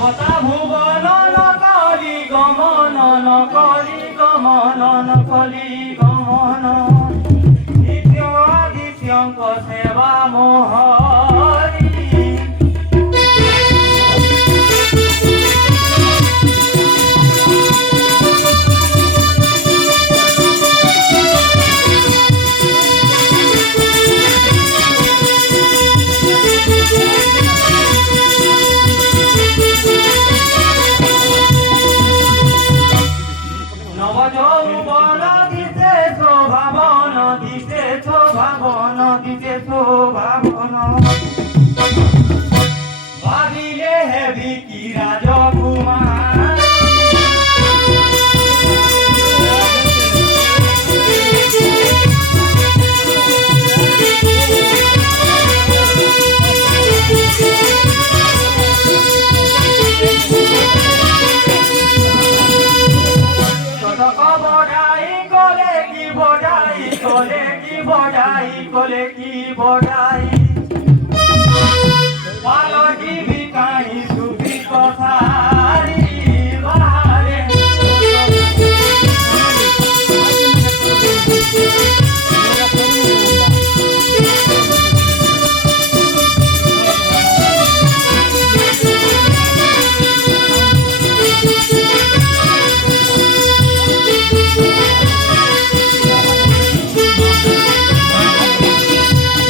দেবতা ভুবন নকলি গমন নকলি গমন নকলি গমন নিত্য আদিত্যঙ্ক সেবা মোহরি নবযৌবন দিতে শোভাবন দিতে শোভাবন দিতে শোভাবন ভাবিলে হেবি কি রাজকুমার বড়াই কলে কি বড়াই